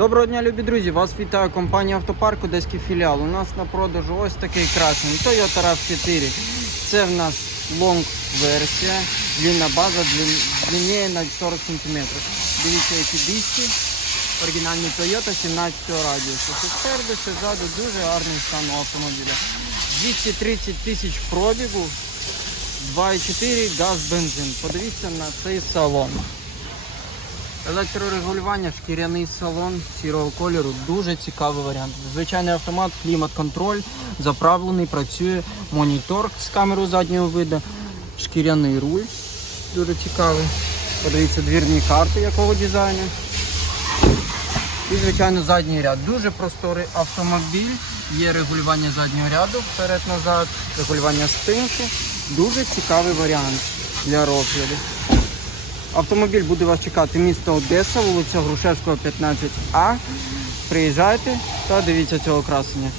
Доброго дня, любі друзі! Вас вітає компанія Автопарк, Одеський філіал. У нас на продажу ось такий красний Toyota RAV4. Це в нас лонг версія, длинна база, длин... длиннее на 40 см. Дивіться, які диски. Оригінальний Toyota 17 радіусу. Спереду, що ззаду дуже гарний стан автомобіля. 230 тисяч пробігу, 2,4 газ бензин. Подивіться на цей салон. Електрорегулювання, шкіряний салон сірого кольору, дуже цікавий варіант. Звичайний автомат, клімат-контроль, заправлений, працює, монітор з камерою заднього виду, шкіряний руль, дуже цікавий. Подивіться двірні карти якого дизайну. І, звичайно, задній ряд. Дуже просторий автомобіль. Є регулювання заднього ряду вперед-назад, регулювання спинки. Дуже цікавий варіант для розгляду. Автомобіль буде вас чекати місто Одеса, вулиця Грушевського, 15А. Приїжджайте та дивіться цього красення.